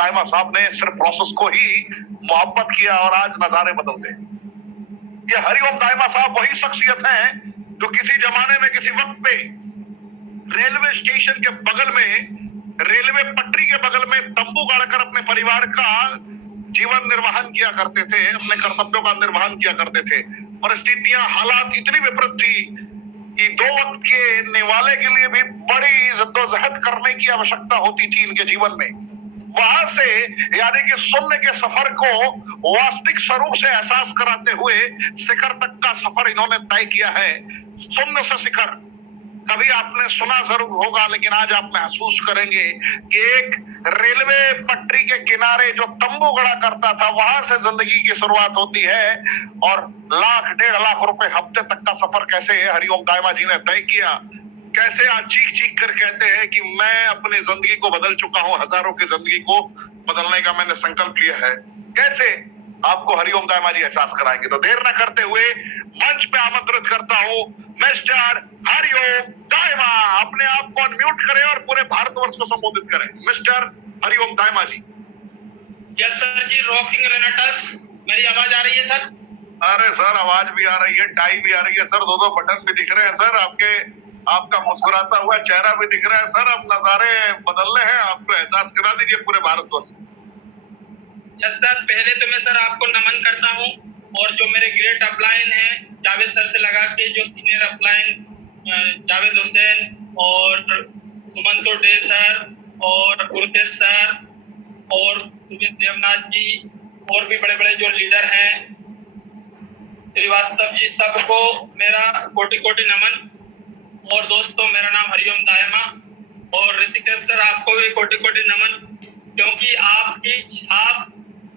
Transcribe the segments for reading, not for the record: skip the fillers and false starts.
दाइमा साहब ने सिर्फ प्रोसेस को ही मोहब्बत किया और आज नजारे बदल गए। ये हरिओम दाइमा साहब वही शख्सियत हैं जो किसी जमाने में किसी वक्त पे रेलवे स्टेशन के बगल में, रेलवे पटरी के बगल में तंबू गाड़कर अपने परिवार का जीवन निर्वाहन किया करते थे, अपने कर्तव्यों का निर्वहन किया करते थे। परिस्थितियां, हालात इतनी विपरीत थी कि 2 वक्त के निवाले के लिए भी बड़ी जद्दोजहद करने की आवश्यकता होती थी इनके जीवन में। वहां से यानी कि शून्य के सफर को वास्तविक स्वरूप से एहसास कराते हुए शिखर तक का सफर इन्होंने तय किया है। शून्य से शिखर कभी आपने सुना जरूर होगा, लेकिन आज आप महसूस करेंगे कि एक रेलवे पटरी के किनारे जो तंबू गड़ा करता था, वहां से जिंदगी की शुरुआत होती है और लाख 1.5 लाख रुपए हफ्ते तक का सफर कैसे हरिओम दाइमा जी ने तय किया। कैसे आज चीख चीख कर कहते हैं कि मैं अपनी जिंदगी को बदल चुका हूं, हजारों की जिंदगी को बदलने का मैंने संकल्प लिया है। कैसे आपको हरिओम दाइमा जी एहसास कराएंगे। तो देर न करते हुए मंच पे आमंत्रित करता हूं मिस्टर हरिओम दाइमा। अपने आप को अनम्यूट करें और पूरे भारतवर्ष को संबोधित करें। मिस्टर हरिओम दाइमा जी। यस सर जी, रॉकिंग रेनाटस। मेरी आवाज आ रही है सर? अरे सर, आवाज भी आ रही है, टाई भी आ रही है सर, 2 बटन भी दिख रहे हैं सर, आपका मुस्कुराता हुआ चेहरा भी दिख रहा है सर। अब नजारे बदलने हैं, आपको एहसास करा दीजिए पूरे भारतवर्ष को। यस सर, पहले तो मैं सर आपको नमन करता हूं और जो मेरे ग्रेट अपलाइन हैं जावेद सर से लगा के, जो सीनियर अपलाइन जावेद हुसैन और सुमंतो डे सर और गुरतेज सर और सुमित देवनाथ जी और भी बड़े बड़े जो लीडर हैं, श्रीवास्तव जी, सबको मेरा कोटि कोटि नमन। और दोस्तों, मेरा नाम हरिओम दाइमा और ऋषिकेश सर आपको भी कोटि कोटि नमन, क्योंकि आपकी छाप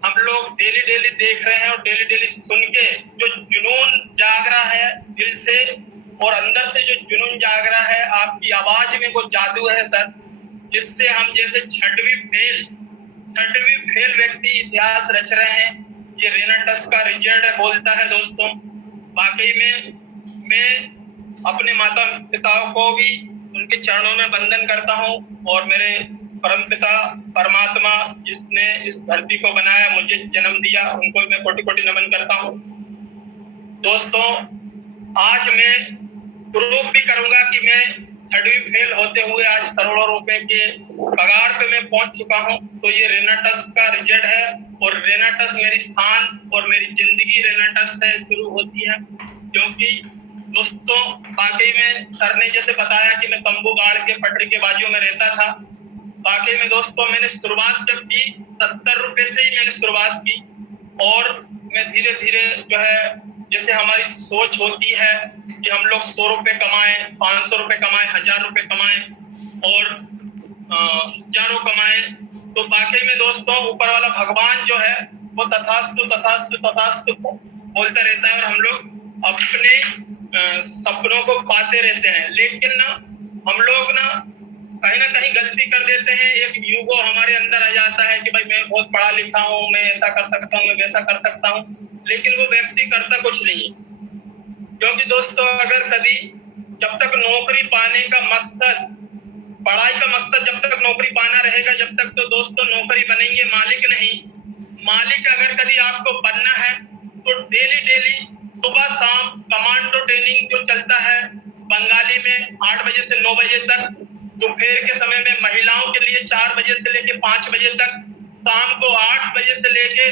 हम लोग डेली डेली देख रहे हैं और डेली डेली सुन के जो जुनून जाग रहा है दिल से और अंदर से, जो जुनून जाग रहा है आपकी आवाज में, वो जादू है सर, जिससे हम जैसे छठवीं फेल व्यक्ति इतिहास रच रहे हैं। ये रेनाटस का रिजल्ट बोलता है दोस्तों। वाकई में मैं अपने माता पिताओं को भी उनके चरणों में वंदन करता हूँ और मेरे परमपिता परमात्मा जिसने इस धरती को बनाया, मुझे जन्म दिया, उनको मैं कोटि कोटि नमन करता हूँ। दोस्तों, आज मैं प्रूव भी करूंगा कि मैं 3rd फेल होते हुए आज करोड़ों रुपए के पगार पे मैं पहुंच चुका हूं। तो ये रेनाटस का रिजल्ट है और रेनाटस मेरी शान और मेरी जिंदगी रेनाटस से शुरू होती है। क्योंकि दोस्तों, वाकई में सर ने जैसे बताया कि मैं तंबू गाड़ के पटरी के बाजू में रहता था। वाकई में दोस्तों, मैंने शुरुआत जब की 70 रुपए से ही मैंने शुरुआत की और मैं धीरे धीरे जो है, जैसे हमारी सोच होती है कि हम लोग 100 रुपए कमाएं, 500 रुपए कमाएं, 1000 रुपए कमाएं और हजारों कमाएं। तो वाकई में दोस्तों, ऊपर वाला भगवान जो है वो तथास्तु तथास्तु तथास्तु बोलता रहता है और हम लोग अपने सपनों को पाते रहते हैं। लेकिन ना हम लोग कहीं ना कहीं गलती कर देते हैं। एक यूगो हमारे अंदर आ जाता है कि भाई मैं बहुत पढ़ा लिखा हूँ, मैं ऐसा कर सकता हूँ, मैं वैसा कर सकता हूँ, लेकिन वो व्यक्ति करता कुछ नहीं है। क्योंकि दोस्तों, अगर कभी जब तक नौकरी पाने का मकसद, पढ़ाई का मकसद जब तक नौकरी पाना रहेगा, जब तक तो दोस्तों नौकरी बनेंगे, मालिक नहीं। मालिक अगर कभी आपको बनना है तो डेली डेली सुबह शाम कमांडो ट्रेनिंग जो चलता है बंगाली में 8 बजे से 9 बजे तक, दोपहर के समय में महिलाओं के लिए 4 बजे से लेके 5 बजे तक, शाम को 8 बजे से लेके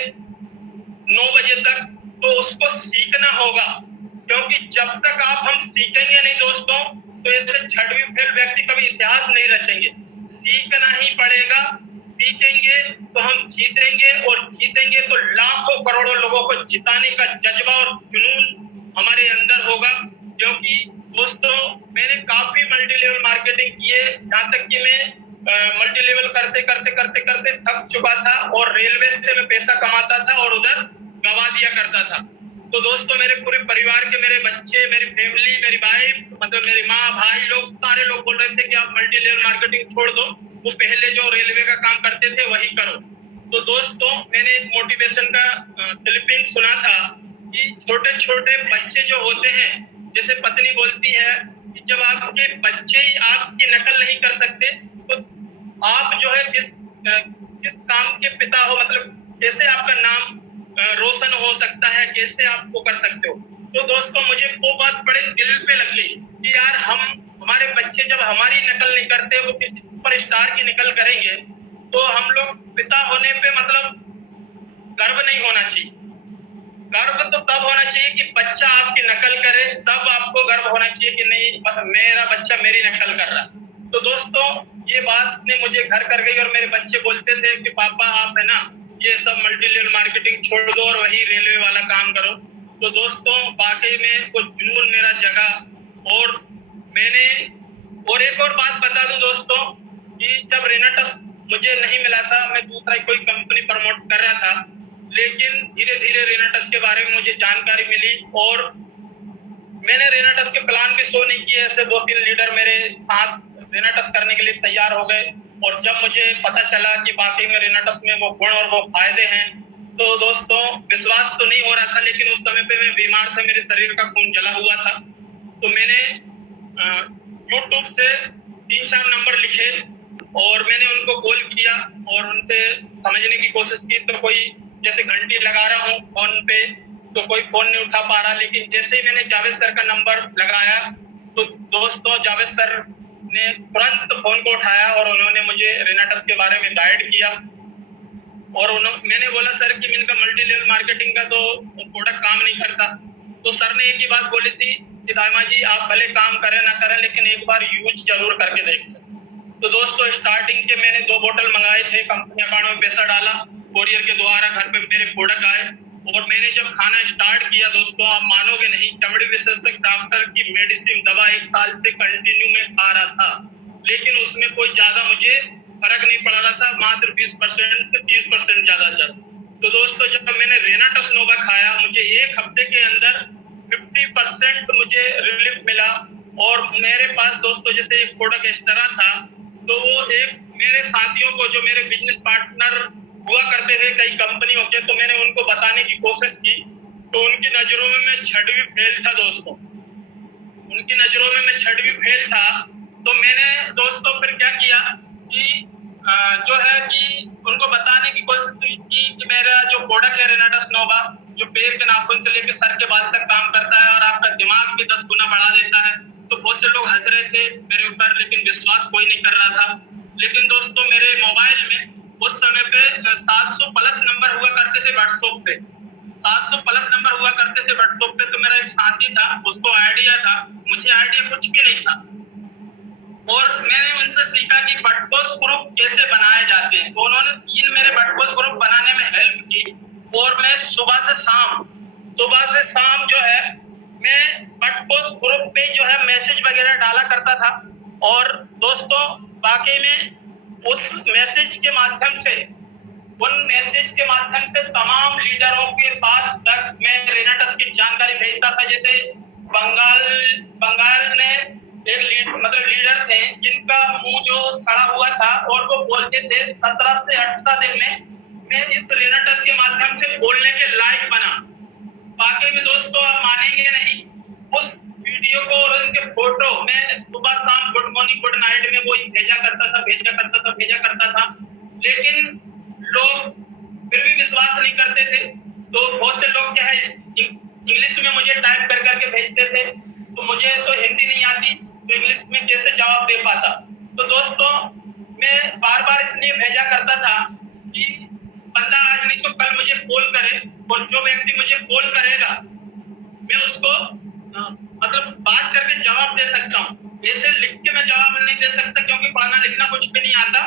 9 बजे तक, तो उसको सीखना होगा। क्योंकि जब तक हम सीखेंगे नहीं दोस्तों, तो ऐसे 6वीं फेल व्यक्ति कभी इतिहास नहीं रचेंगे। सीखना ही पड़ेगा। सीखेंगे तो हम जीतेंगे और जीतेंगे तो लाखों करोड़ों लोगों को जिताने का जज्बा और जुनून हमारे अंदर होगा। क्योंकि दोस्तों, मैंने काफी मल्टी लेवल मार्केटिंग किए, यहाँ तक कि मैं मल्टी लेवल करते करते करते करते थक चुका था और रेलवे से मैं पैसा कमाता था और उधर गवा दिया करता था। तो दोस्तों, मेरे पूरे परिवार के, मेरे बच्चे, मेरी फैमिली, मेरी वाइफ, मतलब मेरी माँ, भाई लोग, सारे लोग बोल रहे थे कि आप मल्टी लेवल मार्केटिंग छोड़ दो, वो पहले जो रेलवे का काम करते थे वही करो। तो दोस्तों, मैंने एक मोटिवेशन का क्लिपिंग सुना था कि छोटे छोटे बच्चे जो होते हैं, जैसे पत्नी बोलती है कि जब आपके बच्चे ही आपकी नकल नहीं कर सकते तो आप जो है किस काम के कैसे आपका नाम रोशन हो सकता है, कैसे आप वो कर सकते हो। तो दोस्तों मुझे वो बात बड़े दिल पे लग गई कि यार हमारे बच्चे जब हमारी नकल नहीं करते, वो किसी सुपरस्टार की नकल करेंगे, तो हम लोग पिता होने पे मतलब गर्व नहीं होना चाहिए। गर्व तो तब होना चाहिए कि बच्चा आपकी नकल करे, तब आपको गर्व होना चाहिए कि नहीं मतलब मेरा बच्चा मेरी नकल कर रहा। तो दोस्तों ये बात ने मुझे घर कर गई और मेरे बच्चे बोलते थे कि पापा आप है ना ये सब मल्टी लेवल मार्केटिंग छोड़ दो और वही रेलवे वाला काम करो। तो दोस्तों वाकई में वो जुनून मेरा जगा। और मैंने और एक और बात बता दूं दोस्तों कि जब रेनाटस मुझे नहीं मिला था, मैं दूसरा कोई कंपनी प्रमोट कर रहा था, लेकिन धीरे धीरे रेनाटस के बारे में मुझे जानकारी मिली और मैंने रेनाटस के प्लान भी शो नहीं किए। ऐसे 2-3 लीडर मेरे साथ रेनाटस करने के लिए तैयार हो गए और जब मुझे पता चला कि वाकई में रेनाटस में वो गुण और वो फायदे हैं, तो दोस्तों विश्वास तो नहीं हो रहा था, लेकिन उस समय पे मैं बीमार था, मेरे शरीर का खून जला हुआ था। तो मैंने यूट्यूब से 3-4 नंबर लिखे और मैंने उनको कॉल किया और उनसे समझने की कोशिश की। तो कोई जैसे घंटी लगा रहा हूँ फोन पे तो कोई फोन नहीं उठा पा रहा, लेकिन जैसे ही मैंने जावेद सर का नंबर लगाया तो दोस्तों जावेद सर ने तुरंत फोन को उठाया और उन्होंने मुझे रेनाटस के बारे में गाइड किया। और मैंने बोला सर कि इनका मल्टी लेवल मार्केटिंग का तो प्रोडक्ट काम नहीं करता। तो सर ने एक ही बात बोली थी कि दाइमा जी आप भले काम करें ना करें, लेकिन एक बार यूज जरूर करके देख लें। तो दोस्तों स्टार्टिंग के मैंने 2 बोतल मंगाए थे, कंपनी अकाउंट में पैसा डाला, कोरियर के द्वारा घर पे मेरे प्रोडक्ट आए और मैंने जब खाना स्टार्ट किया दोस्तों आप मानोगे नहीं, चमड़ी विशेषज्ञ डॉक्टर की मेडिसिन दवा 1 साल से कंटिन्यू में खा रहा था, लेकिन उसमें कोई ज्यादा मुझे फर्क नहीं पड़ रहा था, मात्र 20% से 30% ज्यादा जाता। तो दोस्तों जब मैंने रेनाटस नोवा खाया, मुझे 1 हफ्ते के अंदर 50% मुझे रिलीफ मिला। और मेरे पास दोस्तों जैसे एक प्रोडक्ट इस तरह था, तो वो एक मेरे साथियों को जो मेरे बिजनेस पार्टनर हुआ करते थे कई कंपनियों के, तो मैंने उनको बताने की कोशिश की, तो उनकी नजरों में मैं छठवीं फेल था दोस्तों, उनकी नजरों में मैं छठवीं फेल था। तो मैंने दोस्तों फिर क्या किया कि जो है कि उनको बताने की कोशिश की कि मेरा जो प्रोडक्ट है रेनाटस नोवा, जो पैर के नाखून से लेकर सर के बाल तक काम करता है और आपका दिमाग भी 10 गुना बढ़ा देता है। तो बहुत से लोग हंस रहे थे मेरे ऊपर, लेकिन विश्वास कोई नहीं कर रहा था। लेकिन दोस्तों मेरे मोबाइल में उस समय पे 700 प्लस नंबर हुआ करते थे व्हाट्सएप पे, 700 प्लस नंबर हुआ करते थे व्हाट्सएप पे। तो मेरा एक साथी था, उसको आइडिया था, मुझे आइडिया कुछ भी नहीं था। और मैंने उनसे सीखा कि बटपोस्ट ग्रुप कैसे बनाए जाते हैं। तो उन्होंने 3 मेरे बटपोस्ट ग्रुप बनाने में हेल्प की और मैं सुबह से शाम जो है मैं बटपोस्ट ग्रुप पे जो है मैसेज वगैरह डाला करता था। और दोस्तों वाकई में उस मैसेज के माध्यम से, उन मैसेज के माध्यम से तमाम लीडरों के पास तक मैं रेनाटस की जानकारी भेजता था। जैसे बंगाल में एक लीडर थे जिनका मुंह जो सड़ा हुआ था और वो बोलते थे 17 से 18 दिन में मैं इस रेनाटस के माध्यम से बोलने के लायक बना। वाकई में दोस्तों आप मानेंगे नहीं, उस वीडियो को और उनके फोटो मैं सुबह शाम गुड मॉर्निंग गुड नाइट में वो भेजा करता था, लेकिन लोग फिर भी विश्वास नहीं करते थे। तो बहुत से लोग क्या है इंग्लिश में मुझे टाइप कर करके भेजते थे, तो मुझे तो हिंदी नहीं आती, तो इंग्लिश में कैसे जवाब दे पाता। तो दोस्तों मैं बार बार इसलिए भेजा करता था कि बंदा आज नहीं तो कल मुझे कॉल करे, और जो व्यक्ति मुझे कॉल करेगा मैं उसको मतलब बात करके जवाब दे सकता हूँ। ऐसे लिख के मैं जवाब नहीं दे सकता क्योंकि पढ़ना लिखना कुछ भी नहीं आता।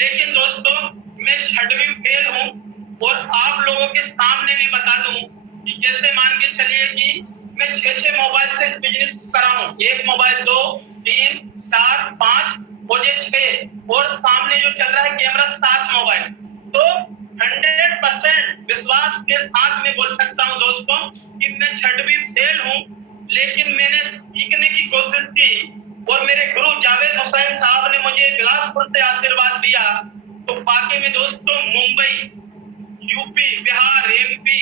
लेकिन दोस्तों मैं छठवीं फेल हूँ और आप लोगों के सामने भी बता दूं कि जैसे मान के चलिए कि मैं 6 मोबाइल से इस बिजनेस को कर रहा हूँ, 1 मोबाइल 2 3 4 5 और ये 6, और सामने जो चल रहा है कैमरा 7 मोबाइल। तो 100% विश्वास के साथ में बोल सकता हूँ दोस्तों कि मैं छठवीं फेल हूँ, लेकिन मैंने सीखने की कोशिश की और मेरे गुरु जावेद हुसैन साहब ने मुझे बिलासपुर से आशीर्वाद दिया। तो वाकई में दोस्तों मुंबई, यूपी, बिहार, एमपी,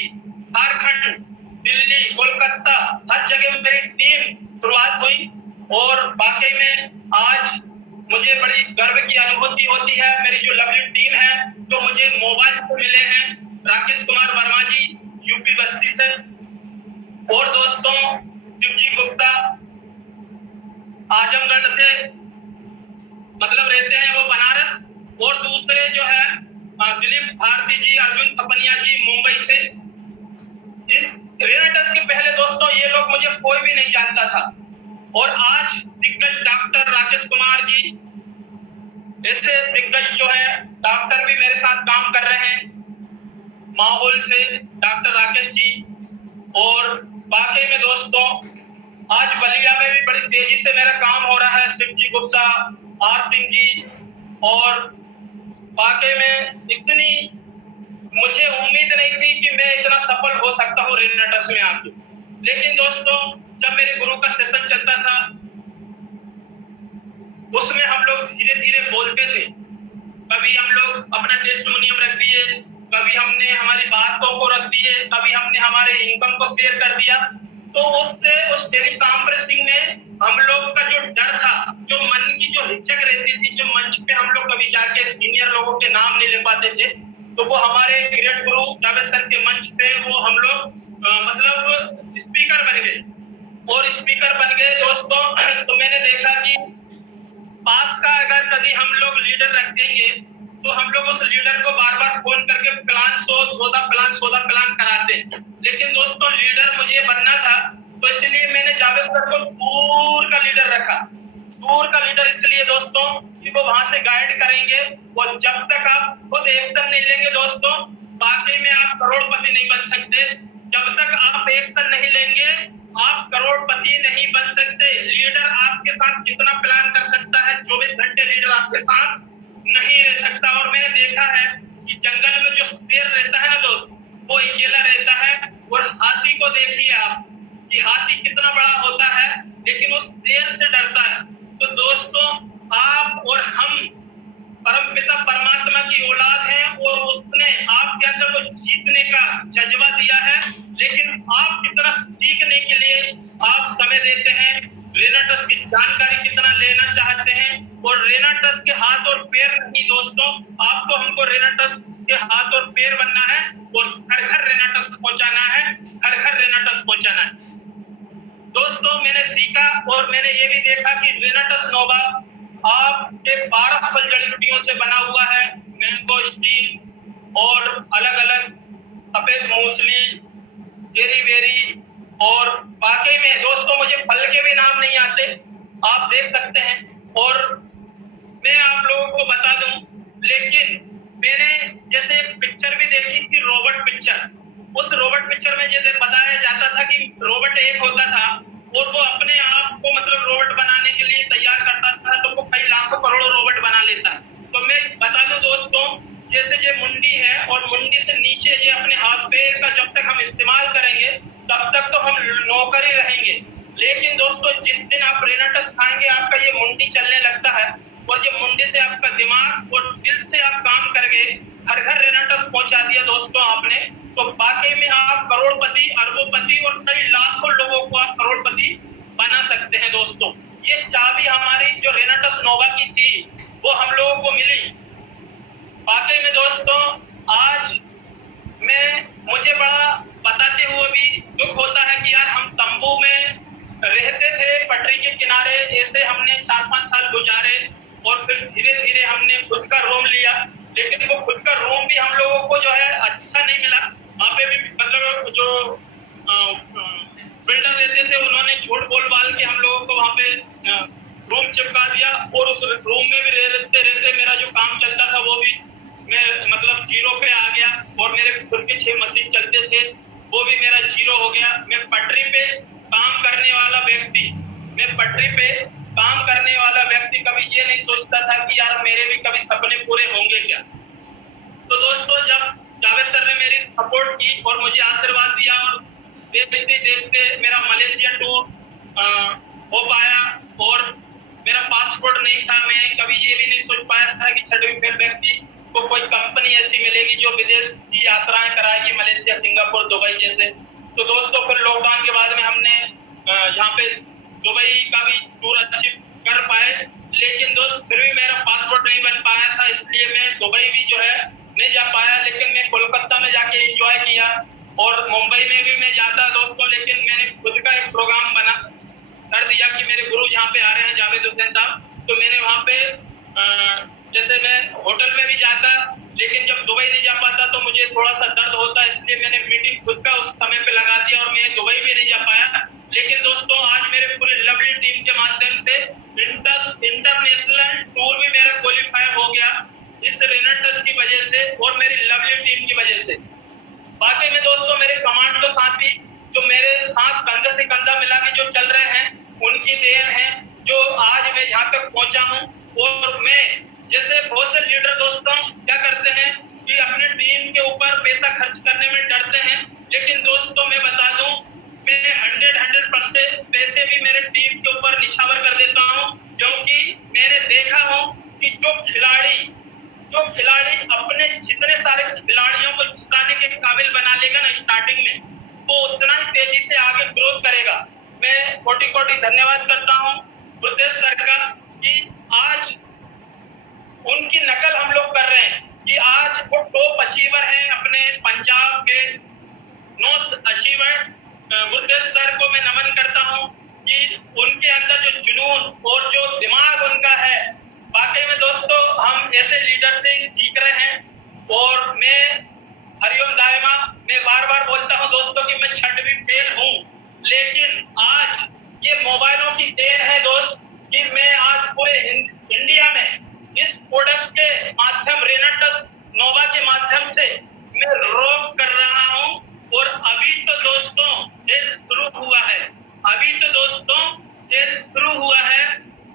झारखंड, दिल्ली, कोलकाता, हर जगह मेरी टीम शुरुआत हुई और वाकई में आज मुझे बड़ी गर्व की अनुभूति होती है। मेरी जो लवली टीम है जो मुझे मोबाइल से मिले हैं, राकेश कुमार वर्मा जी यूपी बस्ती से, और दोस्तों शिवजी गुप्ता आजमगढ़ से मतलब रहते हैं वो बनारस, और दूसरे जो है दिलीप भारती जी, अर्जुन थपनिया जी मुंबई से। इस रेनाटस के पहले दोस्तों ये लोग मुझे कोई भी नहीं जानता था, और आज दिग्गज डॉक्टर राकेश कुमार जी ऐसे दिग्गज जो है डॉक्टर भी मेरे साथ काम कर रहे हैं माहौल से, डॉक्टर राकेश जी। और वाकई में दोस्तों आज बलिया में भी बड़ी तेजी से मेरा काम हो रहा है, शिवजी गुप्ता, आर सिंह जी, और वाकई में इतनी मुझे उम्मीद नहीं थी कि मैं इतना सफल हो सकता हूँ रेनाटस में आके। लेकिन दोस्तों जब मेरे गुरु का सेशन चलता था उसमें हम लोग धीरे धीरे बोलते थे, कभी हम लोग अपना टेस्टिमोनियम रख दिए, कभी हमने हमारी बातों को रख दिए, कभी हमने हमारे इनकम को शेयर कर दिया। तो उससे उस टेलीकॉन्फ्रेंसिंग में हम लोग का जो डर था, जो मन की जो हिचक रहती थी, जो मंच पे हम लोग कभी जाके सीनियर लोगों के नाम नहीं ले पाते थे, तो वो हमारे ग्रेट गुरु जावेद सर के मंच पे वो हम लोग मतलब स्पीकर बन गए, और स्पीकर बन गए दोस्तों। तो मैंने देखा कि पास का अगर कभी हम लोग लीडर रख देंगे तो हम लोग उस लीडर को बार बार फोन करके प्लान प्लान कराते। लेकिन दोस्तों लीडर मुझे बनना था, तो इसलिए मैंने जावेद सर को दूर का लीडर रखा। दूर का लीडर इसलिए दोस्तों कि वो वहां से गाइड करेंगे, और जब तक आप खुद एक्शन नहीं लेंगे दोस्तों, वाकई में आप करोड़पति नहीं बन सकते। जब तक आप एक्शन नहीं लेंगे आप करोड़पति नहीं बन सकते। लीडर आपके साथ कितना प्लान कर सकता है, 24 घंटे लीडर आपके साथ नहीं रह सकता। और मैंने देखा है कि जंगल में जो शेर रहता है ना दोस्त, वो अकेला रहता है, और हाथी को देखिए आप कि हाथी कितना बड़ा होता है लेकिन वो शेर से डरता है। तो दोस्तों आप और हम परमपिता परमात्मा की औलाद हैं, और उसने आपके अंदर वो जीतने का जज्बा दिया है, लेकिन आप कितना सीखने के लिए आप समय देते हैं, रेनाटस की जानकारी कितना लेना चाहते हैं। और रेनाटस के हाथ और पैर नहीं दोस्तों, आपको हमको रेनाटस के हाथ और पैर बनना है, और घर घर रेनाटस पहुंचाना है, घर घर रेनाटस पहुंचाना है। दोस्तों मैंने सीखा और मैंने ये भी देखा कि रेनाटस नोवा आपके 12 फल जड़ी बूटियों से बना हुआ है, मैंगो स्टील और अलग अलग सफेद मूसली, चेरी बेरी। और वाकई में दोस्तों मुझे फल के भी नाम नहीं आते, आप देख सकते हैं। और मैं आप लोगों को बता दूं, लेकिन मैंने जैसे एक पिक्चर भी देखी थी, रोबोट पिक्चर। उस रोबोट पिक्चर में ये बताया जाता था कि रोबोट एक होता था और वो अपने आप को मतलब रोबोट बनाने के लिए तैयार करता था, तो वो कई लाखों करोड़ों रोबोट बना लेता है। तो मैं बता दूं दोस्तों, जैसे ये मुंडी है और मुंडी से नीचे ये अपने हाथ पैर का जब तक हम इस्तेमाल करेंगे तब तक तो हम नौकर ही रहेंगे। लेकिन दोस्तों जिस दिन आप रेनाटस खाएंगे आपका ये मुंडी चलने लगता है, और ये मुंडी से आपका दिमाग और दिल से आप काम करके घर घर रेनाटस पहुंचा दिया दोस्तों आपने, तो वाकई में आप करोड़पति, अरबोपति और कई लाखों लोगों को आप करोड़पति बना सकते हैं दोस्तों। ये चाबी हमारी जो रेनाटस नोवा की थी वो हम लोगों को मिली। वाकई में दोस्तों आज मुझे बड़ा बताते हुए भी दुख होता है कि यार हम तंबू में रहते थे पटरी के किनारे, ऐसे हमने 4-5 साल गुजारे, और फिर धीरे धीरे हमने खुद का रूम लिया। लेकिन वो खुद का रूम भी हम लोगों को जो है अच्छा नहीं मिला। वहाँ पे भी मतलब जो बिल्डर रहते थे उन्होंने झूठ बोल बाल के हम लोगों को वहाँ पे रूम चिपका दिया, और उस रूम में भी रहते रहते मेरा जो काम चलता था वो भी मैं मतलब जीरो पे आ गया, और मेरे खुद के 6 मशीन चलते थे वो भी मेरा जीरो हो गया। मैं पटरी पे काम करने वाला व्यक्ति कभी ये नहीं सोचता था कि यार मेरे भी कभी सपने पूरे होंगे क्या। तो दोस्तों जब जावेद सर ने मेरी सपोर्ट की और मुझे आशीर्वाद दिया, और देखते देखते मेरा मलेशिया टूर हो पाया, और मेरा पासपोर्ट नहीं था, मैं कभी ये भी नहीं सोच पाया था कि 6वीं फेल व्यक्ति को कोई कंपनी ऐसी मिलेगी जो विदेश की यात्राएं कराएगी, मलेशिया, सिंगापुर, दुबई जैसे। तो दोस्तों फिर लॉकडाउन के बाद में हमने यहाँ पे दुबई का भी टूर अचीव कर पाए, लेकिन दोस्त फिर भी मेरा पासपोर्ट नहीं बन पाया था, इसलिए मैं दुबई भी जो है नहीं जा पाया। लेकिन मैं कोलकाता में जाके एंजॉय किया। और मुंबई में भी मैं जाता दोस्तों, लेकिन मैंने खुद का एक प्रोग्राम बना कर दिया कि मेरे गुरु यहाँ पे आ रहे हैं जावेद हुसैन साहब, तो मैंने वहाँ पे जैसे मैं होटल में भी जाता, लेकिन जब दुबई नहीं जा पाता तो मुझे थोड़ा सा दर्द होता, इसलिए मैंने मीटिंग खुद का उस समय पे लगा दिया और मैं दुबई भी नहीं जा पाया। लेकिन दोस्तों आज मेरे पूरे लवली टीम के माध्यम से इंटरनेशनल टूर भी मेरा क्वालिफाई हो गया इस रेनाटस की वजह से और मेरी लवली टीम की वजह से। बाकी में दोस्तों मेरे कमांडो साथी जो मेरे साथ कंधे से कंधा मिला के जो चल रहे हैं, उनकी देन है जो आज मैं यहाँ तक पहुंचा हूँ। और मैं जैसे बहुत से लीडर दोस्तों क्या करते हैं कि अपने टीम के ऊपर पैसा खर्च करने में डरते हैं, लेकिन दोस्तों मैं बता दूं मैं 100% पैसे भी मेरे टीम के ऊपर निछावर कर देता हूं, क्योंकि मैंने देखा हूं कि जो खिलाड़ी अपने जितने सारे खिलाड़ियों को जिताने के काबिल बना लेगा ना स्टार्टिंग में, वो उतना ही तेजी से आगे ग्रोथ करेगा। मैं कोटि धन्यवाद करता हूं गुरुदेव सर का कि आज उनकी नकल हम लोग कर रहे हैं कि आज वो टॉप अचीवर हैं अपने पंजाब के नॉर्थ अचीवर। गुरुदेव सर को मैं नमन करता हूं कि उनके अंदर जो जुनून और जो दिमाग उनका है, वाकई में दोस्तों हम ऐसे लीडर से ही सीख रहे हैं। और मैं हरिओम दायमा मैं बार बार बोलता हूं दोस्तों कि मैं छठवीं फेल हूं, लेकिन आज ये मोबाइलों की देन है दोस्त कि मैं आज पूरे इंडिया में इस प्रोडक्ट के माध्यम रेनाटस नोवा के माध्यम से मैं रॉक कर रहा हूं। और अभी तो दोस्तों सेल शुरू हुआ है,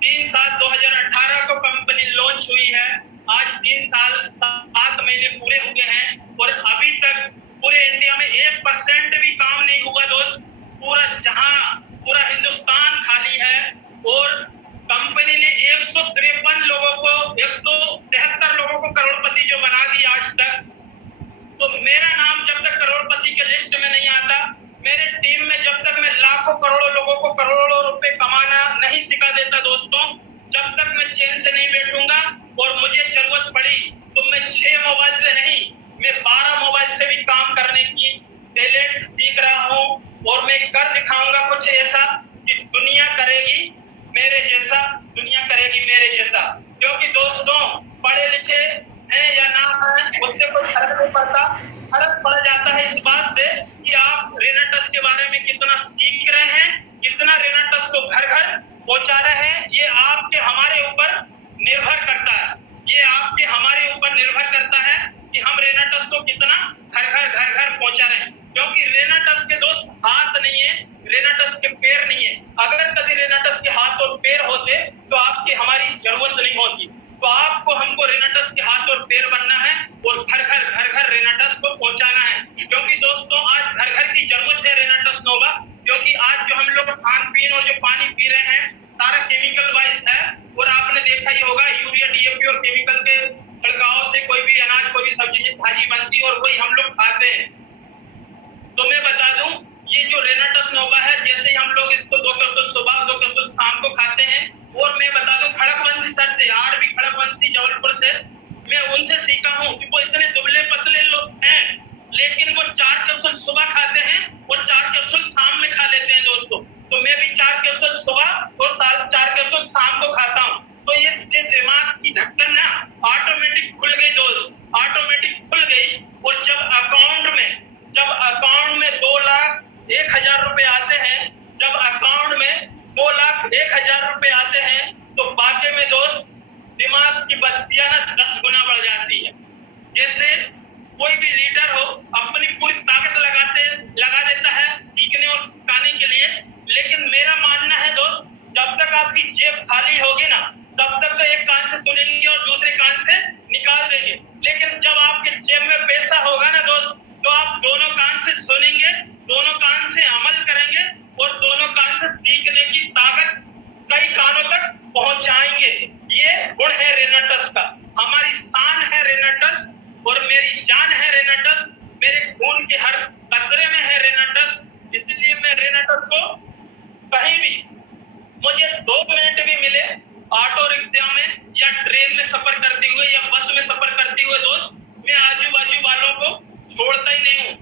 3/7/2018 को कंपनी लॉन्च हुई है। आज 3 साल 7 महीने पूरे हो गए हैं और अभी तक पूरे इंडिया में 1% भी काम नहीं हुआ दोस्त। पूरा हिंदुस्तान खाली है और कंपनी ने 153 लोगों को 173 लोगों को करोड़पति जो बना दिया आज तक। तो मेरा नाम जब तक करोड़पति के लिस्ट में नहीं आता, मेरे टीम में जब तक मैं लाखों करोड़ों लोगों को करोड़ों रुपए कमाना नहीं सिखा देता दोस्तों, जब तक मैं चैन से नहीं बैठूंगा। और मुझे जरूरत पड़ी तो मैं 6 मोबाइल से नहीं, मैं 12 मोबाइल से भी काम करने की टैलेंट सीख रहा हूँ और मैं कर दिखाऊंगा कुछ ऐसा कि दुनिया करेगी मेरे जैसा, क्योंकि दोस्तों पढ़े लिखे हैं या ना है उससे कोई फर्क नहीं पड़ता। फर्क पड़ जाता है इस बात से कि आप रेनाटस के बारे में कितना सीख रहे हैं, कितना रेनाटस को घर घर पहुंचा रहे हैं। ये आपके हमारे ऊपर निर्भर करता है, कि हम रेनाटस को कितना घर घर पहुंचा रहे हैं। क्योंकि रेनाटस के दोस्त हाथ नहीं है, रेनाटस के पैर नहीं है। अगर कभी रेनाटस के हाथ और पैर होते तो आपकी हमारी जरूरत नहीं होती। तो आपको हमको रेनाटस के हाथ और पैर बनना है और घर घर रेनाटस को पहुंचाना है। क्योंकि दोस्तों आज घर घर की जरूरत है रेनाटस नोवा, क्योंकि आज जो हम लोग खान पीन और जो पानी पी रहे हैं सारा केमिकल वाइज है। और आपने देखा ही होगा यूरिया डीएपी और केमिकल के छिड़काव से कोई भी अनाज कोई भी सब्जी भाजी बनती है और वही हम लोग खाते हैं। तो मैं बता दूं ये जो रेनाटस नोवा है, जैसे ही हम लोग इसको 2 कैप्सूल सुबह 2 कैप्सूल शाम को खाते हैं। और मैं बता दूं खड़कवंशी सर से, आरबी खड़कवंशी जबलपुर से मैं उनसे सीखा हूं कि वो इतने दुबले पतले लोग हैं, लेकिन वो 4 कैप्सूल सुबह खाते हैं और 4 कैप्सूल शाम में खा लेते हैं दोस्तों। तो मैं भी 4 कैप्सूल सुबह और 4 कैप्सूल शाम को खाता हूँ। तो ये दिमाग की ढक्कन ना ऑटोमेटिक खुल गई दोस्त, ऑटोमेटिक खुल गई। और जब अकाउंट में 2,01,000 रुपए आते हैं, जब अकाउंट में 2,01,000 रुपए आते हैं, तो वाकई में दोस्त दिमाग की बत्तियां ना 10 गुना बढ़ जाती है। जैसे कोई भी लीडर हो अपनी पूरी ताकत लगा देता है सीखने और सिखाने के लिए, लेकिन मेरा मानना है दोस्त जब तक आपकी जेब खाली होगी ना तब तक तो एक कान से सुनेंगे और दूसरे कान से निकाल देंगे। लेकिन जब आपके जेब में पैसा होगा ना दोस्त, तो आप दोनों कान से सुनेंगे, दोनों कान से अमल करेंगे और दोनों कान से सीखने की ताकत कई कानों तक पहुंचाएंगे। ये गुण है रेनाटस का, हमारी शान है रेनाटस और मेरी जान है रेनाटस, मेरे खून के हर कतरे में है रेनाटस। इसलिए मैं रेनाटस को कहीं भी मुझे 2 मिनट भी मिले ऑटो रिक्शा में या ट्रेन में सफर करते हुए या बस में सफर करते हुए दोस्त, मैं आजू बाजू वालों को छोड़ता ही नहीं हूँ।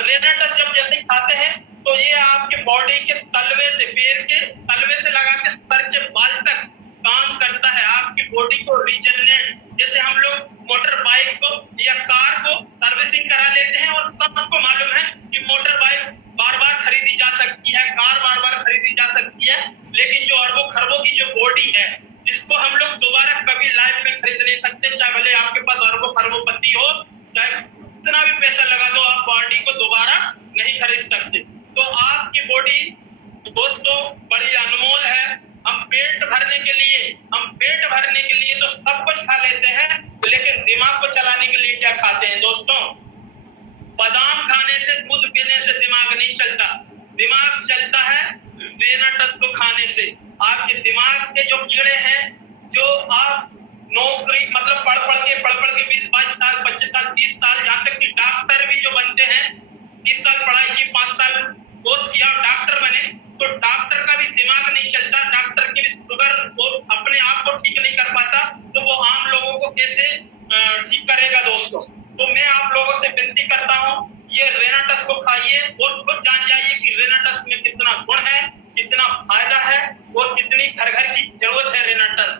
और रेनाटस जब जैसे ही खाते हैं तो ये आपके बॉडी के तलवे से, पैर के तलवे से लगा के सर के बाल तक काम करता है, आपकी बॉडी को रीजनरेट। जैसे हम लोग मोटर बाइक को या कार को सर्विसिंग करा लेते हैं, और सबको मालूम है कि मोटर बाइक बार बार खरीदी जा सकती है, कार बार बार खरीदी जा सकती है, लेकिन जो अरबों खरबों की जो बॉडी है इसको हम लोग दोबारा कभी लाइफ में खरीद नहीं सकते। चाहे भले आपके पास अरबों खरबोपति हो, चाहे कितना भी पैसा लगा दो, आप बॉडी को दोबारा नहीं खरीद सकते। तो आपकी बॉडी दोस्तों बड़ी अनमोल है। हम पेट भरने के लिए तो सब कुछ खा लेते हैं, लेकिन दिमाग को चलाने के लिए क्या खाते हैं दोस्तों? बादाम खाने से, दूध पीने से दिमाग नहीं चलता, दिमाग चलता है रेनाटस को खाने से। आपके दिमाग के जो कीड़े हैं, जो आप नौकरी मतलब पढ़ पढ़ के 20-22 साल, 25 साल, 30 साल, यहाँ तक कि डॉक्टर भी जो बनते हैं, 30 साल पढ़ाई की, 5 साल कोर्स किया, डॉक्टर बने, तो डॉक्टर का भी दिमाग नहीं चलता, डॉक्टर की भी शुगर वो अपने आप को ठीक नहीं कर पाता, तो वो आम लोगों को कैसे ठीक करेगा दोस्तों? तो मैं आप लोगों से विनती करता हूँ, ये रेनाटस को खाइए और खुद जान जाइए कि रेनाटस में कितना गुण है, कितना फायदा है और कितनी घर घर की जरूरत है रेनाटस।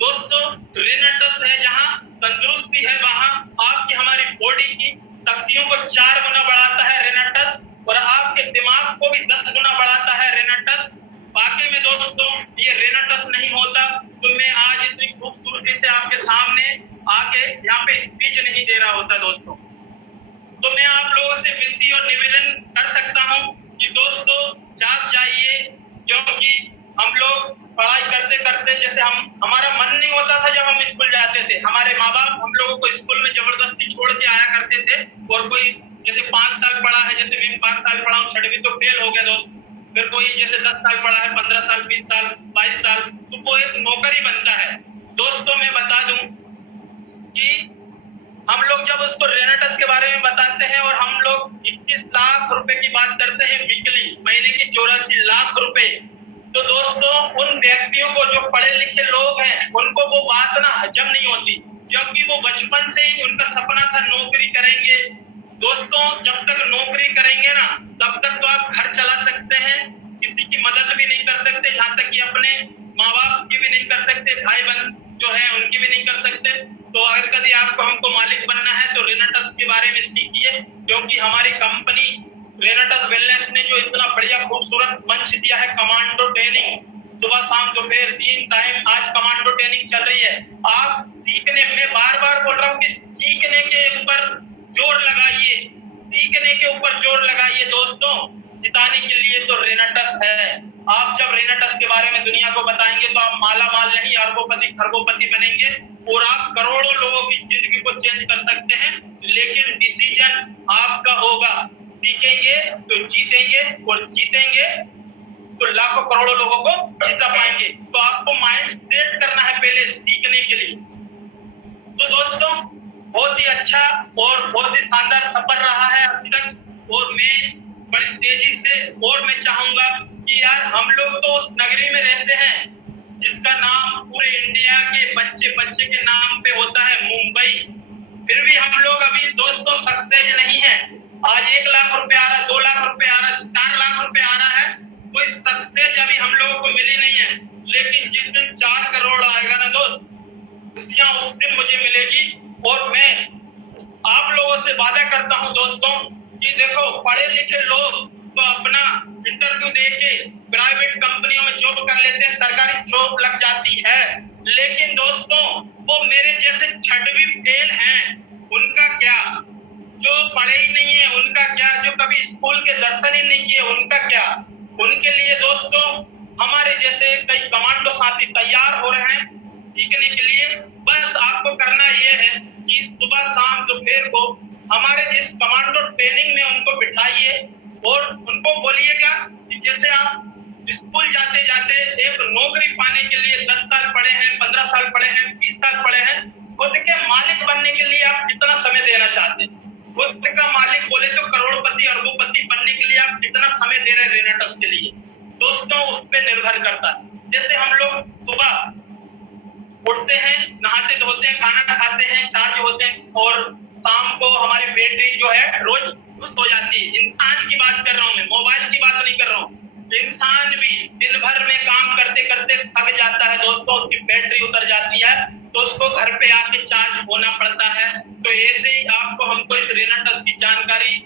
दोस्तों रेनाटस है जहाँ तंदुरुस्ती है, वहाँ आपकी हमारी बॉडी की शक्तियों को 4 गुना बढ़ाता है रेनाटस, और आपके दिमाग को भी 10 गुना बढ़ाता है रेनाटस। बाकी में दोस्तों ये रेनाटस नहीं होता तो मैं आज इतनी खूबसूरती से आपके सामने आके यहाँ पे स्पीच नहीं दे रहा होता दोस्तों। तो मैं आप लोगों से विनती और निवेदन कर सकता हूँ कि दोस्तों जाग जाइए, क्योंकि हम लोग पढ़ाई करते करते, जैसे हमारा मन नहीं होता था जब हम स्कूल जाते थे, हमारे माँ बाप हम लोगों को स्कूल में जबरदस्ती छोड़ के आया करते थे, और कोई जैसे 5 साल पढ़ा है, जैसे मैं 5 साल पढ़ा हूँ, 6वीं तो फेल हो गया दोस्त, फिर कोई जैसे 10 साल पढ़ा है, 15 साल, 20 साल, 22 साल, तो वो एक नौकरी बनता है। दोस्तों मैं बता दूं कि हम लोग जब उसको रेनाटस के बारे में बताते हैं और हम लोग 21 लाख रुपए की बात करते हैं वीकली, महीने की 84 लाख रुपए, तो दोस्तों उन व्यक्तियों को जो पढ़े लिखे लोग हैं उनको वो बात ना हजम नहीं होती, क्योंकि वो बचपन से ही उनका सपना था नौकरी करेंगे। दोस्तों जब तक नौकरी करेंगे ना तब तक तो आप घर चला सकते हैं, किसी की मदद भी नहीं कर सकते, यहाँ तक कि अपने माँ बाप की भी नहीं कर सकते, भाई बहन जो है उनकी भी नहीं कर सकते। तो अगर कभी आपको हमको मालिक बनना है तो रेनाटस के बारे में सीखिए, क्योंकि हमारी कंपनी रेनाटस वेलनेस ने जो इतना बढ़िया खूबसूरत मंच दिया है, कमांडो ट्रेनिंग, सुबह शाम दोपहर 3 टाइम आज कमांडो ट्रेनिंग चल रही है। आप सीखने, मैं बार बार बोल रहा हूँ कि सीखने के ऊपर जोर लगाइए, सीखने के ऊपर जोर लगाइए दोस्तों। जिताने के लिए तो रेनाटस है। आप जब रेनाटस के बारे में दुनिया को बताएंगे तो आप माला माल नहीं अरबोपति खरबोपति बनेंगे, और आप करोड़ों लोगों की जिंदगी को चेंज कर सकते हैं, लेकिन डिसीजन आपका होगा। सीखेंगे तो जीतेंगे, और जीतेंगे तो लाखों करोड़ों लोगों को जिता पाएंगे। तो आपको माइंड सेट करना है पहले सीखने के लिए। तो दोस्तों बहुत ही अच्छा और बहुत ही शानदार सफर रहा है अभी तक, और मैं बड़ी तेजी से, और मैं चाहूंगा कि यार हम लोग तो उस नगरी में रहते हैं जिसका नाम पूरे इंडिया के बच्चे बच्चे के नाम पे होता है, मुंबई, फिर भी हम लोग अभी दोस्तों सक्सेस नहीं है। आज 1 लाख रुपए आ रहा है, 2 लाख रुपए आ रहा है, 4 लाख रुपए आ रहा है, कोई सक्सेस अभी हम लोगों को मिली नहीं है। लेकिन जिस दिन 4 करोड़ आएगा ना दोस्त, खुशियां उस दिन मुझे मिलेगी। और मैं आप लोगों से वादा करता हूं दोस्तों कि देखो पढ़े लिखे लोग तो अपना इंटरव्यू देके प्राइवेट कंपनियों में जॉब कर लेते हैं, सरकारी जॉब लग जाती है, लेकिन दोस्तों वो मेरे जैसे 6वीं फेल हैं उनका क्या, जो पढ़े ही नहीं है उनका क्या, जो कभी स्कूल के दर्शन ही नहीं किए उनका क्या। उनके लिए दोस्तों हमारे जैसे कई कमांडो साथी तैयार हो रहे हैं सीखने के लिए। बस आपको करना यह है कि सुबह शाम दोपहर को हमारे इस कमांडो ट्रेनिंग में उनको बिठाइए, और उनको बोलिएगा कि जैसे आप स्कूल जाते जाते एक नौकरी पाने के लिए 10 साल पढ़े हैं, 15 साल पढ़े हैं, 20 साल पढ़े हैं, खुद के मालिक बनने के लिए आप कितना समय देना चाहते हैं? खुद का मालिक बोले तो करोड़पति अरबोपति बनने के लिए आप कितना समय दे रहे हैं रेनाटस के लिए? दोस्तों उस पर निर्भर करता है। जैसे हम लोग सुबह उठते हैं, नहाते धोते हैं, खाना खाते हैं, चार्ज होते हैं, और शाम को हमारी बैटरी जो है रोज खुश हो जाती है। इंसान की बात कर रहा हूँ मैं, मोबाइल की बात नहीं कर रहा हूँ। इंसान भी दिन भर में काम करते करते थक जाता है दोस्तों, उसकी बैटरी उतर जाती है, तो उसको घर पे आके चार्ज होना पड़ता है। तो ऐसे ही आपको हमको इस रेनाटस की जानकारी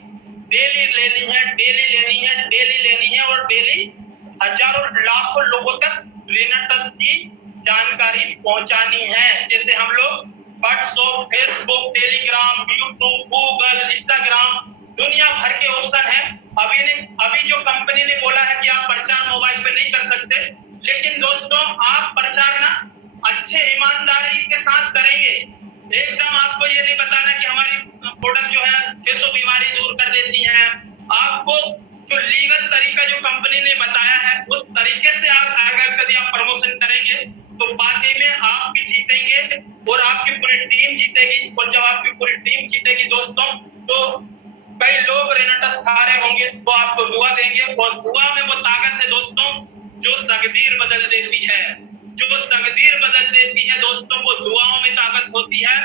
डेली लेनी है, डेली लेनी है, डेली लेनी है, और डेली हजारों लाखों लोगों तक रेनाटस की जानकारी पहुंचानी है। जैसे हम लोग WhatsApp, Facebook, Telegram, YouTube, Google, Instagram, दुनिया भर के ऑप्शन है। अभी जो कंपनी ने बोला है कि आप प्रचार मोबाइल पे नहीं कर सकते, लेकिन दोस्तों आप प्रचार ना अच्छे ईमानदारी के साथ करेंगे। एकदम आपको ये नहीं बताना कि हमारी प्रोडक्ट जो है 600 बीमारी दूर कर देती है। आपको जो लीगल तरीका जो कंपनी ने बताया है उस तरीके से आप अगर कभी आप प्रमोशन करेंगे तो वाकई में आप भी जीतेंगे और आपकी पूरी टीम जीतेगी। और जब आपकी पूरी टीम जीतेगी दोस्तों, तो कई लोग रेनाटस खा रहे होंगे तो आपको दुआ देंगे, और दुआ में वो ताकत है दोस्तों जो तकदीर बदल देती है। जो तकदीर बदल देती है दोस्तों, वो दुआओं में ताकत होती है।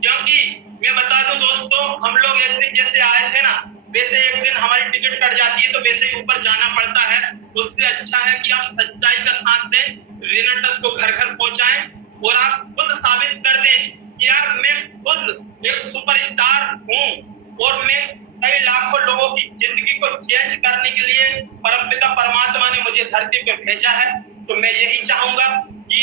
क्योंकि मैं बता दूं दोस्तों, हम लोग एक दिन जैसे आए थे ना, वैसे एक दिन हमारी टिकट कट जाती है तो वैसे ही ऊपर जाना पड़ता है। उससे अच्छा है कि आप सच्चाई का साथ दें, रेनाटस को घर घर पहुंचाएं, और आप खुद साबित कर दें कि यार मैं खुद एक सुपरस्टार हूं और मैं कई लाखों लोगों की जिंदगी को चेंज करने के लिए परमपिता परमात्मा ने मुझे धरती पे भेजा है। तो मैं यही चाहूंगा कि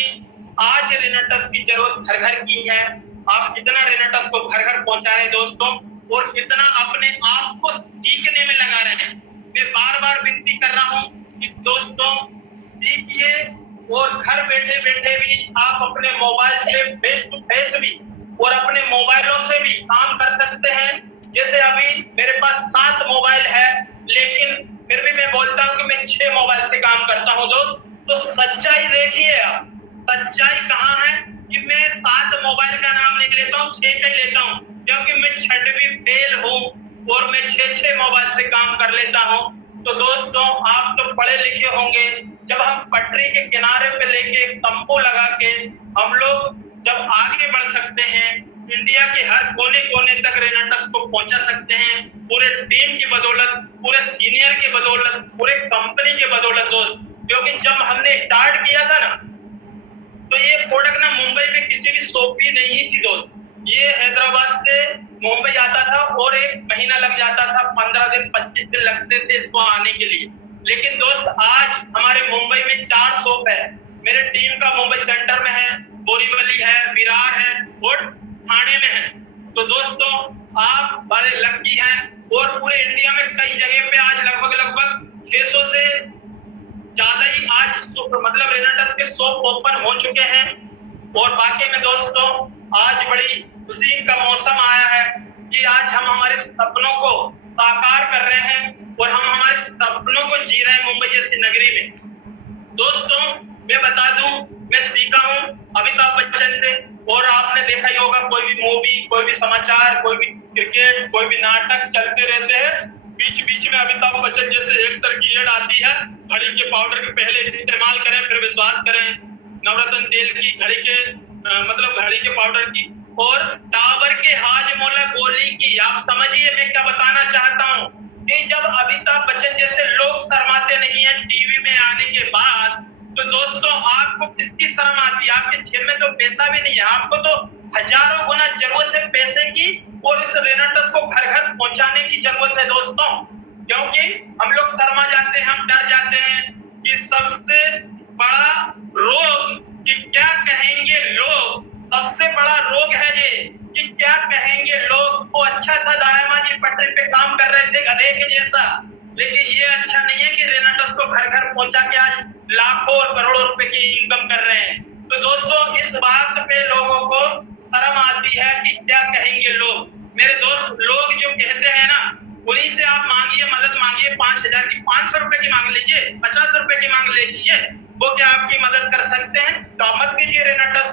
आज रेनाटस की जरूरत घर घर की है। आप कितना रेनाटस को घर घर पहुंचा रहे हैं दोस्तों, और कितना अपने आप को सीखने में लगा रहे हैं। मैं बार बार विनती कर रहा हूं कि दोस्तों सीखिए, और घर बैठे बैठे भी आप अपने मोबाइल से फेस टू फेस भी और अपने मोबाइलों से भी काम कर सकते हैं। जैसे अभी मेरे पास 7 मोबाइल है, लेकिन फिर भी मैं बोलता हूं कि मैं 6 मोबाइल से काम करता हूं दोस्त। तो सच्चाई देखिए आप, सच्चाई कहाँ है कि मैं 7 मोबाइल का नाम नहीं लेता हूँ, 6 का ही लेता हूँ, क्योंकि मैं 6वीं फेल हूँ और मैं 6 मोबाइल से काम कर लेता हूँ। तो दोस्तों आप तो पढ़े लिखे होंगे, जब हम पटरी के किनारे पे लेके तंबू लगा के हम लोग जब आगे बढ़ सकते हैं, इंडिया के हर कोने कोने तक रेनाटस को पहुंचा सकते हैं, पूरे टीम की बदौलत, पूरे सीनियर की बदौलत, पूरे कंपनी के बदौलत दोस्त। क्योंकि जब हमने स्टार्ट किया था ना, तो ये प्रोडक्ट ना मुंबई में किसी भी शॉप पे नहीं थी दोस्त। ये हैदराबाद से मुंबई आता था और 1 महीना लग जाता था, 15 दिन 25 दिन लगते थे इसको आने के लिए। लेकिन दोस्त आज हमारे मुंबई में 4 शॉप है। मेरे टीम का मुंबई सेंटर में है, बोरीवली है, विरार है और ठाणे में है। तो दोस्तों आप बड़े लकी हैं, और पूरे इंडिया में कई जगह पे आज लगभग 600 से ज्यादा ही आज मतलब रेनाटस के शॉप ओपन हो चुके हैं। और बाकी में दोस्तों आज बड़ी खुशी का मौसम आया है कि आज हम हमारे सपनों को साकार कर रहे हैं और हम हमारे सपनों को जी रहे हैं मुंबई जैसी नगरी में। दोस्तों मैं बता दूं, मैं सीखा हूं अमिताभ बच्चन से, और आपने देखा ही होगा कोई भी मूवी, कोई भी समाचार, कोई भी क्रिकेट, कोई भी नाटक चलते रहते हैं, बीच बीच में अमिताभ बच्चन जैसे एक्टर की एड आती है, घड़ी के पाउडर के पहले इस्तेमाल करें फिर विश्वास करें, नवरत्न तेल की, घड़ी के मतलब घड़ी के पाउडर की, और टावर के हाजमोला गोली की। आप समझिए मैं क्या बताना चाहता हूँ कि जब अमिताभ बच्चन जैसे लोग शर्माते नहीं है टीवी में आने के बाद, तो दोस्तों आपको किसकी शर्म आती है? आपके जेब में तो पैसा भी नहीं है, आपको तो हजारों गुना जरूरत है पैसे की, और इस रेनाटस को घर घर पहुंचाने की जरूरत है दोस्तों। क्योंकि हम लोग शर्मा जाते हैं, हम डर जाते हैं कि सबसे बड़ा रोग कि क्या कहेंगे लोग, सबसे बड़ा रोग है ये कि क्या कहेंगे लोग। वो अच्छा था दायमा जी पटरी पे काम कर रहे थे गधे के जैसा, लेकिन ये अच्छा नहीं है कि रेनाटस को घर घर पहुंचा के आज लाखों और करोड़ों रुपए की इनकम कर रहे हैं। तो दोस्तों इस बात पे लोगों को शर्म आती है कि क्या कहेंगे लोग। मेरे दोस्त लोग जो कहते हैं ना, उन्हीं से आप मांगिए, मदद मांगिए, 5000 की, 500 रुपए की मांग लीजिए, 50 रुपए की मांग लीजिए, वो क्या आपकी मदद कर सकते हैं? तो मत कीजिए रेनाटस।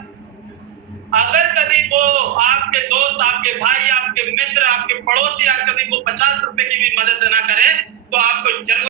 अगर कभी वो आपके दोस्त, आपके भाई, आपके मित्र, आपके पड़ोसी अगर कभी वो 50 रुपए की भी मदद ना करे, तो आपको जरूर